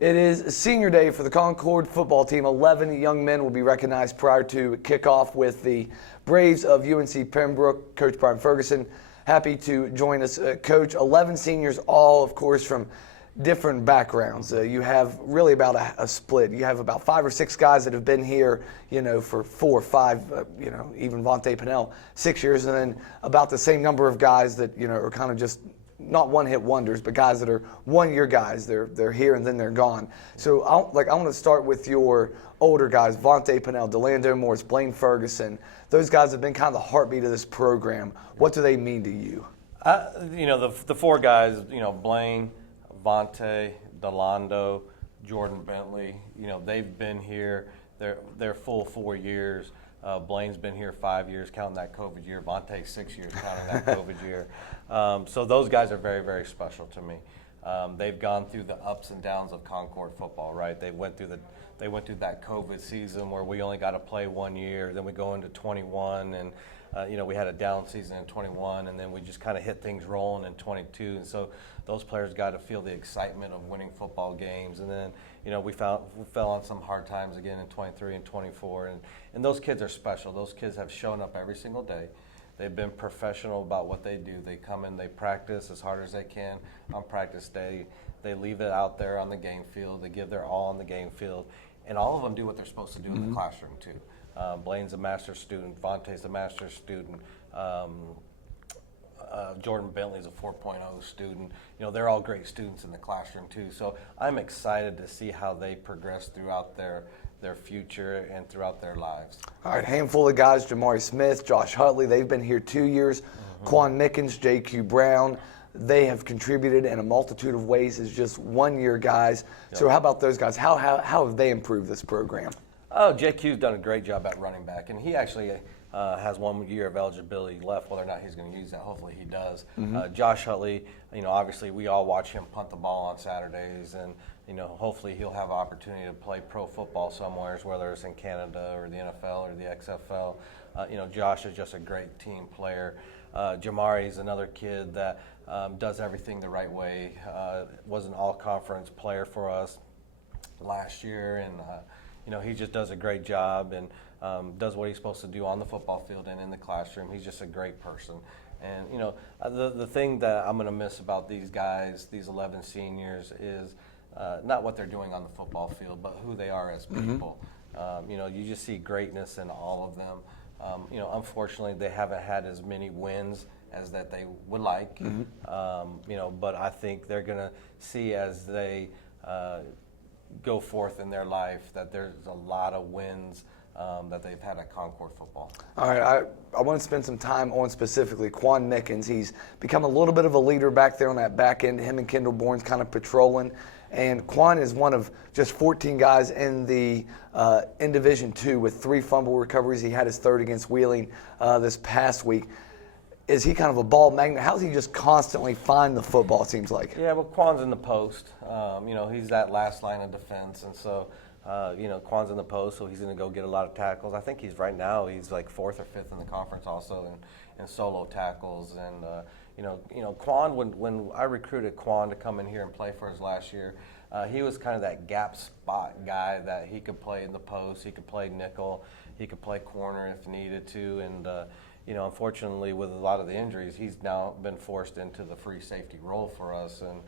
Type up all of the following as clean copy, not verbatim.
It is senior day for the Concord football team. 11 young men will be recognized prior to kickoff with the Braves of UNC Pembroke. Coach Brian Ferguson, happy to join us. Coach, 11 seniors, all, of course, from different backgrounds. You have really about a split. You have about 5 or 6 guys that have been here, for 4 or 5, even Vontae Pinnell, 6 years, and then about the same number of guys that, are kind of just not one-hit wonders, but guys that are one-year guys. They're here and then they're gone. So I want to start with your older guys: Vontae Pinnell, Delando Morris, Blaine Ferguson. Those guys have been kind of the heartbeat of this program. What do they mean to you? The 4 guys, Blaine, Vontae, Delando, Jordan Bentley. They've been here. They're full 4 years. Blaine's been here 5 years, counting that COVID year. Vontae 6 years, counting that COVID year. So those guys are very, very special to me. They've gone through the ups and downs of Concord football, right? They went through that COVID season where we only got to play 1 year. Then we go into 21, and we had a down season in 21, and then we just kind of hit things rolling in 22. And so those players got to feel the excitement of winning football games. And then we fell on some hard times again in 23 and 24. And those kids are special. Those kids have shown up every single day. They've been professional about what they do. They come in, they practice as hard as they can on practice day. They leave it out there on the game field. They give their all on the game field. And all of them do what they're supposed to do in the classroom, too. Blaine's a master's student. Vontae's a master's student. Jordan Bentley's a 4.0 student. They're all great students in the classroom, too. So I'm excited to see how they progress throughout their future and throughout their lives. All right, handful of guys: Jamari Smith, Josh Hutley. They've been here 2 years. Quan Mickens, J.Q. Brown. They have contributed in a multitude of ways as just one-year guys. Yep. So how about those guys? How have they improved this program? Oh, JQ's done a great job at running back, and he actually has 1 year of eligibility left. Whether or not he's going to use that, hopefully he does. Josh Hutley, obviously we all watch him punt the ball on Saturdays, and hopefully he'll have an opportunity to play pro football somewhere, whether it's in Canada or the NFL or the XFL. Josh is just a great team player. Jamari's another kid that does everything the right way. Was an all-conference player for us last year, and he just does a great job and does what he's supposed to do on the football field and in the classroom. He's just a great person. And, the thing that I'm going to miss about these guys, these 11 seniors, is not what they're doing on the football field, but who they are as people. You just see greatness in all of them. Unfortunately, they haven't had as many wins as that they would like. But I think they're going to see as they go forth in their life that there's a lot of wins that they've had at Concord football. All right, I want to spend some time on specifically Quan Mickens. He's become a little bit of a leader back there on that back end. Him and Kendall Bourne's kind of patrolling. And Quan is one of just 14 guys in Division II with 3 fumble recoveries. He had his 3rd against Wheeling this past week. Is he kind of a ball magnet? How does he just constantly find the football, it seems like? Yeah, well, Quan's in the post. He's that last line of defense. And so, Quan's in the post, so he's going to go get a lot of tackles. I think he's like 4th or 5th in the conference also in solo tackles. And, Quan, when I recruited Quan to come in here and play for us last year, he was kind of that gap spot guy that he could play in the post, he could play nickel, he could play corner if needed to. And, unfortunately, with a lot of the injuries, he's now been forced into the free safety role for us. And,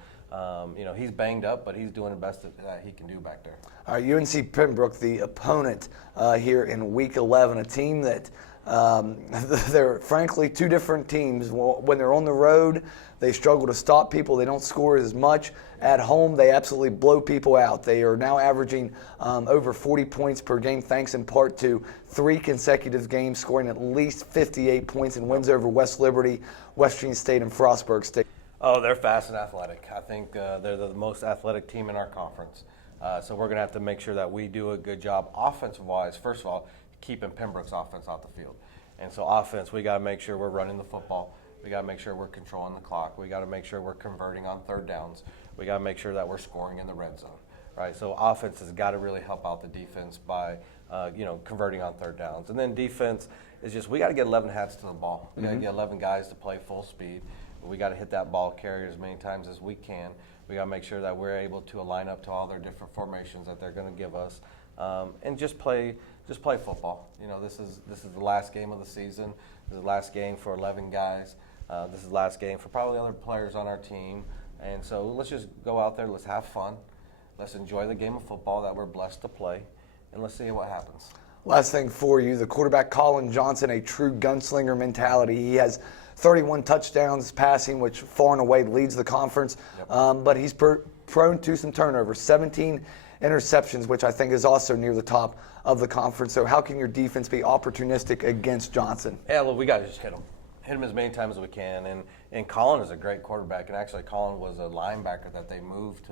he's banged up, but he's doing the best that he can do back there. All right, UNC Pembroke, the opponent here in Week 11, a team that they're frankly 2 different teams. When they're on the road, they struggle to stop people. They don't score as much. At home, they absolutely blow people out. They are now averaging over 40 points per game, thanks in part to 3 consecutive games scoring at least 58 points in wins over West Liberty, Western State, and Frostburg State. Oh, they're fast and athletic. I think they're the most athletic team in our conference. So we're going to have to make sure that we do a good job offensive-wise, first of all, keeping Pembroke's offense off the field. And so offense, we got to make sure we're running the football. We got to make sure we're controlling the clock. We got to make sure we're converting on 3rd downs. We got to make sure that we're scoring in the red zone, right? So offense has got to really help out the defense by, converting on 3rd downs. And then defense is just, we got to get 11 hats to the ball. We got to get 11 guys to play full speed. We got to hit that ball carrier as many times as we can. We We got to make sure that we're able to align up to all their different formations that they're going to give us, and just play football. You know, this is the last game of the season. This is the last game for 11 guys. This is the last game for probably other players on our team. And so let's just go out there. Let's have fun. Let's enjoy the game of football that we're blessed to play, and let's see what happens. Last thing for you, the quarterback Callaghan Johnson, a true gunslinger mentality. He has 31 touchdowns passing, which far and away leads the conference. Yep. But he's prone to some turnovers, 17 interceptions, which I think is also near the top of the conference. So how can your defense be opportunistic against Johnson? Yeah, look, we got to just hit him as many times as we can. And Colin is a great quarterback. And actually, Colin was a linebacker that they moved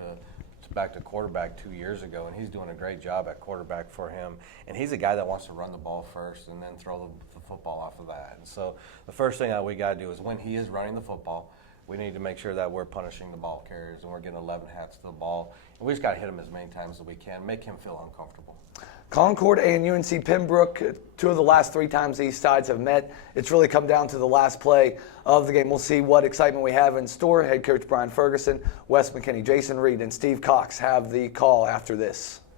back to quarterback 2 years ago, and he's doing a great job at quarterback for him. And he's a guy that wants to run the ball first and then throw the football off of that. And so the first thing that we got to do is when he is running the football, we need to make sure that we're punishing the ball carriers and we're getting 11 hats to the ball. And we just got to hit him as many times as we can, make him feel uncomfortable. Concord and UNC Pembroke, 2 of the last 3 times these sides have met. It's really come down to the last play of the game. We'll see what excitement we have in store. Head coach Brian Ferguson, Wes McKinney, Jason Reed, and Steve Cox have the call after this.